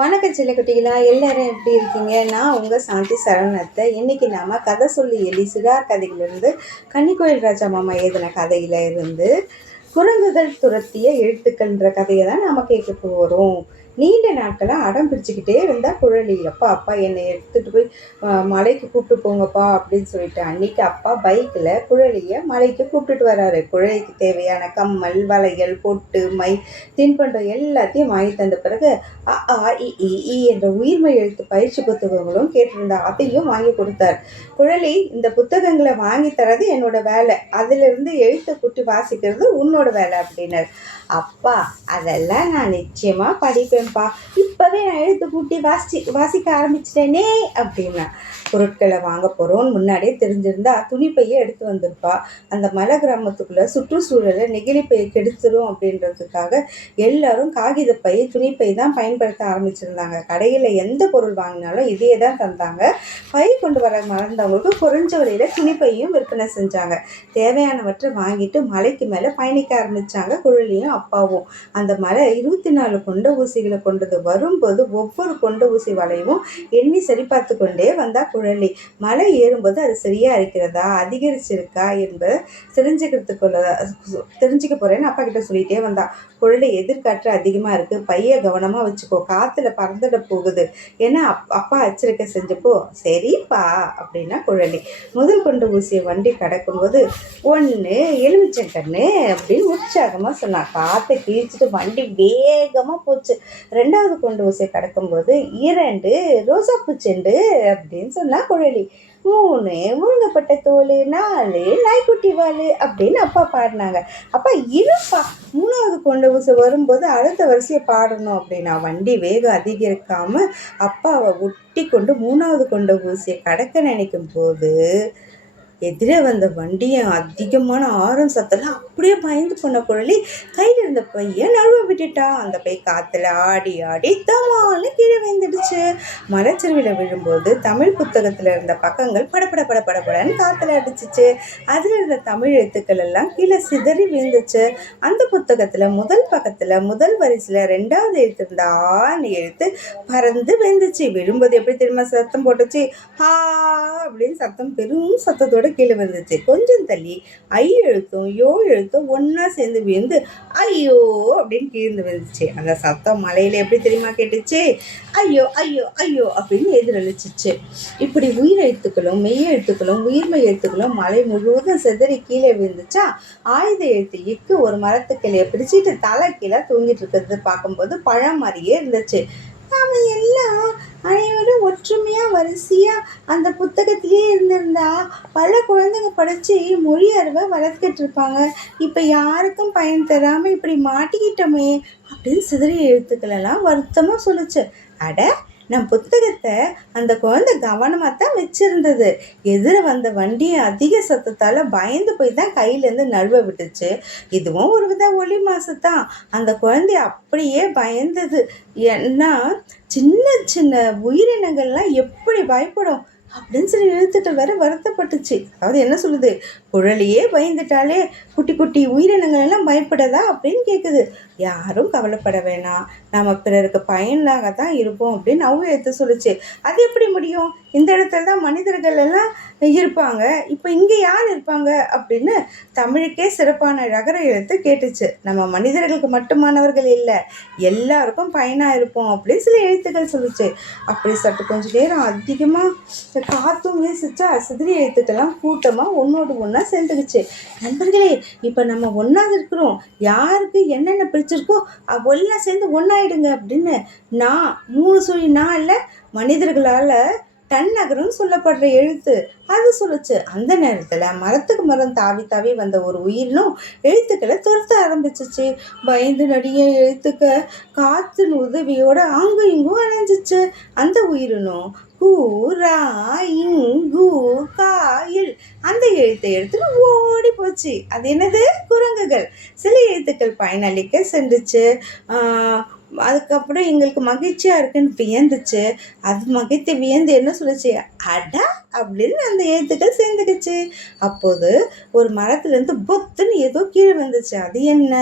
வணக்கம் செல்லக்குட்டிகளா, எல்லாரும் எப்படி இருக்கீங்க? நான் உங்கள் சாந்தி சரவணத்தை. இன்றைக்கி நாம் கதை சொல்லி எலி சிறார் கதையிலிருந்து கன்னிக்கோயில் ராஜா மாமா எழுதின கதையில் இருந்து குரங்குகள் துரத்திய எழுத்துக்கள்ன்ற கதையை தான் நாம் கேட்க போகிறோம். நீண்ட நாட்களாக அடம் பிடிச்சிக்கிட்டே இருந்தால் குழலி. அப்பா என்னை எடுத்துகிட்டு போய் மலைக்கு கூப்பிட்டு போங்கப்பா அப்படின்னு சொல்லிட்டு அன்னைக்கு அப்பா பைக்கில் குழலியை மலைக்கு கூப்பிட்டுட்டு வராரு. குழலிக்கு தேவையான கம்மல், வளையல், பொட்டு, மை, தின்பண்டம் எல்லாத்தையும் வாங்கி தந்த பிறகு என்ற உயிர்மை எழுத்து பயிற்சி புத்தகங்களும் கேட்டிருந்தா, அதையும் வாங்கி கொடுத்தார். குழலி, இந்த புத்தகங்களை வாங்கி தரது என்னோட வேலை, அதிலிருந்து எழுத்து கூட்டி வாசிக்கிறது உன்னோட வேலை அப்படின்னார். அப்பா, அதெல்லாம் நான் நிச்சயமா படிப்பேன்ப்பா, இப்பவே நான் எழுத்து கூட்டி வாசிக்க ஆரம்பிச்சிட்டேனே அப்படின்னா. பொருட்களை வாங்க போகிறோன்னு முன்னாடியே தெரிஞ்சிருந்தா துணிப்பையை எடுத்து வந்திருப்பா. அந்த மலை கிராமத்துக்குள்ளே சுற்றுச்சூழலை நெகிழிப்பையை கெடுத்துரும் அப்படின்றதுக்காக எல்லாரும் காகிதப்பை, துணிப்பை தான் பயன்படுத்த ஆரம்பிச்சிருந்தாங்க. கடையில் எந்த பொருள் வாங்கினாலும் இதையே தான் தந்தாங்க. பை கொண்டு வர மறந்தவங்களுக்கு குறைஞ்ச விலையில் துணிப்பையும் விற்பனை செஞ்சாங்க. தேவையானவற்றை வாங்கிட்டு மலைக்கு மேலே பயணிக்க ஆரம்பித்தாங்க குழலியும் அப்பாவும். அந்த மலை 24 கொண்ட ஊசிகளை கொண்டது. வரும்போது ஒவ்வொரு கொண்ட ஊசி வளையவும் எண்ணி சரி பார்த்து கொண்டே வந்தா குழலி. மலை ஏறும்போது அது சரியா இருக்கிறதா, அதிகரிச்சிருக்கா என்பதை தெரிஞ்சுக்க போறேன்னு அப்பா கிட்ட சொல்லிட்டே வந்தா. குழலி, எதிர்காற்று அதிகமாக இருக்கு, பைய கவனமாக வச்சுக்கோ, காற்றுல பறந்துட போகுது ஏன்னா அப்பா எச்சரிக்கை செஞ்சப்போ சரிப்பா அப்படின்னா குழலி. முதல் கொண்டு ஊசிய வண்டி கடக்கும்போது 1 எலுமிச்சங்கன்று அப்படின்னு உற்சாகமாக சொன்னான். காற்றை கிழிச்சிட்டு வண்டி வேகமாக போச்சு. 2வது கொண்டு ஊசியை கடக்கும்போது 2 ரோசாப்பூ செண்டு அப்படின்னு சொன்னா குழலி. 3 முருங்கப்பட்ட தோல், 4 நாய்க்குட்டி வால் அப்படின்னு அப்பா பாடினாங்க. அப்பா, இருப்பா, 3வது கொண்ட ஊசி வரும்போது அடுத்த வரிசையை பாடணும் அப்படின்னா. வண்டி வேகம் அதிகரிக்காம அப்பாவை ஒட்டி கொண்டு 3வது கொண்ட ஊசியை கடக்க நினைக்கும் போது எதிரே வந்த வண்டியை அதிகமான ஆரம் சத்தெல்லாம் அப்படியே பயந்து போன குழலி கையில் இருந்த பையை நழுவ விட்டுட்டா. அந்த பை காற்றுல ஆடி ஆடி தவான்னு கீழே விழுந்துடுச்சு. மலைச்சரிவில் விழும்போது தமிழ் புத்தகத்தில் இருந்த பக்கங்கள் படப்படன்னு காற்றுல அடிச்சிச்சு. அதில் இருந்த தமிழ் எழுத்துக்கள் எல்லாம் கீழே சிதறி விழுந்துச்சு. அந்த புத்தகத்தில் முதல் பக்கத்தில் முதல் வரிசையில் 2வது எழுத்து இருந்த ஆன்னு எழுத்து பறந்து விழுந்துச்சு. விழும்போது எப்படி தெரியுமா சத்தம் போட்டுச்சு? ஹா அப்படின்னு சத்தம், பெரும் சத்தத்தோட கீழே வந்துச்சு. கொஞ்சம் தள்ளி ஐ எழுத்தும் யோ எழுத்தும் ஒன்னா சேர்ந்து விழுந்து ஐயோ அப்படின்னு கீழ்ந்து வந்துச்சு. அந்த சத்தம் மலையில எப்படி தெரியுமா கேட்டுச்சு? ஐயோ ஐயோ ஐயோ அப்படின்னு எதிரொலிச்சிச்சு. இப்படி உயிர் எழுத்துக்களும் மெய் எழுத்துக்களும் உயிர்மை எழுத்துக்களும் மலை முழுவதும் செதறி கீழே விழுந்துச்சா. ஆயுத எழுத்து இக்கு ஒரு மரத்துக்கிளைய பிடிச்சிட்டு தலை கீழே தூங்கிட்டு இருக்கிறது பார்க்கும்போது பழம் மாதிரியே இருந்துச்சு. நாம எல்லாம் அனைவரும் ஒற்றுமையா வரிசையா அந்த புத்தகத்திலே இருந்திருந்தா பல குழந்தைங்க படிச்சு மொழி அறிவை வளர்த்துக்கிட்டு இருப்பாங்க. இப்ப யாருக்கும் பயன் தராம இப்படி மாட்டிக்கிட்டோமே அப்படின்னு சிதறிய எழுத்துக்கள் எல்லாம் வருத்தமா சொல்லுச்சு. அட, நம் புத்தகத்தை அந்த குழந்தை கவனமாக தான் வச்சிருந்தது. எதிர வந்த வண்டியை அதிக சத்தத்தால் பயந்து போய் தான் கையிலேருந்து நழுவ விட்டுச்சு. இதுவும் ஒரு வித ஒளி மாசு தான். அந்த குழந்தை அப்படியே பயந்தது. ஏன்னா சின்ன சின்ன உயிரினங்கள்லாம் எப்படி பயப்படும் அப்படின்னு சொல்லி எழுத்துக்கள் வேற வருத்தப்பட்டுச்சு. அதாவது என்ன சொல்லுது? குழலியே பயந்துட்டாலே குட்டி குட்டி உயிரினங்கள் எல்லாம் பயப்படாதா அப்படின்னு கேட்குது. யாரும் கவலைப்பட வேணாம், நாம பிறருக்கு பயனாக தான் இருப்போம் அப்படின்னு அவங்க எடுத்து சொல்லுச்சு. அது எப்படி முடியும்? இந்த இடத்துல தான் மனிதர்கள் எல்லாம் இருப்பாங்க, இப்போ இங்கே யார் இருப்பாங்க அப்படின்னு தமிழுக்கே சிறப்பான ரகர எழுத்து கேட்டுச்சு. நம்ம மனிதர்களுக்கு மட்டுமானவர்கள் இல்லை, எல்லாருக்கும் பயனாக இருப்போம் அப்படின்னு சில எழுத்துக்கள் சொல்லுச்சு. அப்படி சற்று கொஞ்சம் நேரம் அதிகமாக காற்றும் வீசிச்சா. சிதறி எழுத்துக்கெல்லாம் கூட்டமாக ஒன்னோடு ஒன்றா சேர்ந்துக்குச்சு. நண்பர்களே, இப்போ நம்ம ஒன்றா இருக்கிறோம், யாருக்கு என்னென்ன பிடிச்சிருக்கோ ஒல்லாம் சேர்ந்து ஒன்றாயிடுங்க அப்படின்னு நான் 3 சுழி நான் இல்லை மனிதர்களால் தன்னகரம்னு சொல்லப்படுற எழுத்து அது சொல்லுச்சு. அந்த நேரத்தில் மரத்துக்கு மரம் தாவி தாவி வந்த ஒரு உயிரினும் எழுத்துக்களை துரத்த ஆரம்பிச்சிச்சு. பயந்து நடிக எழுத்துக்க காற்றின் உதவியோட அங்கும் இங்கும் அணைஞ்சிச்சு. அந்த உயிரினும் கூரா இங்கு காயில் அந்த எழுத்தை எடுத்துட்டு ஓடி போச்சு. அது என்னது? குரங்குகள். சில எழுத்துக்கள் பயனளிக்க சென்றுச்சு. அதுக்கப்புறம் எங்களுக்கு மகிழ்ச்சியாக இருக்குன்னு வியந்துச்சு. அது மகிழ்ச்சி வியந்து என்ன சொல்லுச்சு, அடா அப்படின்னு அந்த எழுத்துக்கள் சேர்ந்துக்குச்சு. அப்போது ஒரு மரத்துலேருந்து பொத்துன்னு ஏதோ கீழே வந்துச்சு. அது என்ன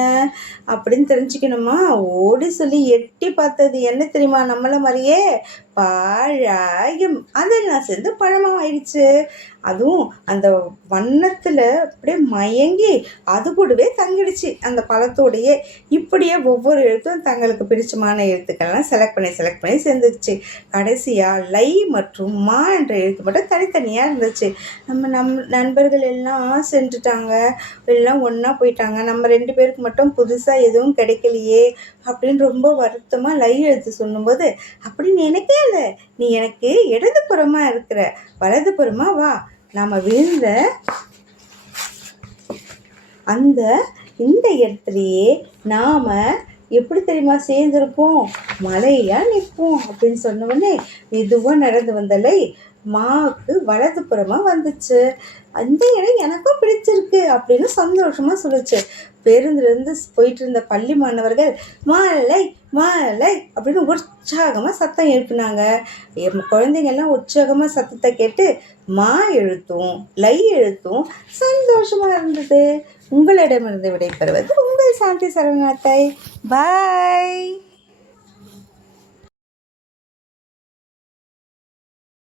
அப்படின்னு தெரிஞ்சுக்கணுமா, ஓடி சொல்லி எட்டி பார்த்தது என்ன தெரியுமா, நம்மள மாதிரியே பாழாயும் அதெல்லாம் சேர்ந்து பழமாக ஆயிடுச்சு. அதுவும் அந்த வண்ணத்தில் அப்படியே மயங்கி அது கூடவே தங்கிடுச்சு அந்த பழத்தோடையே. இப்படியே ஒவ்வொரு எழுத்தும் தங்களுக்கு பிடிச்சமான எழுத்துக்கள்லாம் செலக்ட் பண்ணி சேர்ந்துருச்சு. கடைசியாக லை மற்றும் மா என்ற எழுத்து மட்டும் தனித்தனியாக இருந்துச்சு. நம்ம நண்பர்கள் எல்லாம் சென்றுட்டாங்க, எல்லாம் ஒன்றா போயிட்டாங்க. நம்ம 2 பேருக்கு மட்டும் புதுசாக எதுவும் கிடைக்கலையே அப்படின்னு ரொம்ப வருத்தமாக லை எழுத்து சொல்லும்போது, அப்படின்னு எனக்கே இல்லை, நீ எனக்கு இடதுபுறமாக இருக்கிற, வலதுபுறமாக வா, நாம் விழுந்த அந்த இந்த இடத்துலையே நாம் எப்படி தெரியுமா சேர்ந்துருப்போம், மலையாக நிற்போம் அப்படின்னு சொன்ன உடனே மெதுவாக நடந்து வந்தலை மாவுக்கு வலதுபுறமாக வந்துச்சு. அந்த இடம் எனக்கும் பிடிச்சிருக்கு அப்படின்னு சந்தோஷமாக சொல்லுச்சு. பேருந்துலேருந்து போயிட்டு இருந்த பள்ளி மாணவர்கள் மாலை மாலை அப்படின்னு உற்சாகமாக சத்தம் எழுப்பினாங்க. என் குழந்தைங்கள்லாம் உற்சாகமாக சத்தத்தை கேட்டு மா எழுத்தும் லை எழுத்தும் சந்தோஷமாக இருந்தது. உங்களிடமிருந்து விடைபெறுவது உங்கள் சாந்தி சரவணத்தை. பாய்.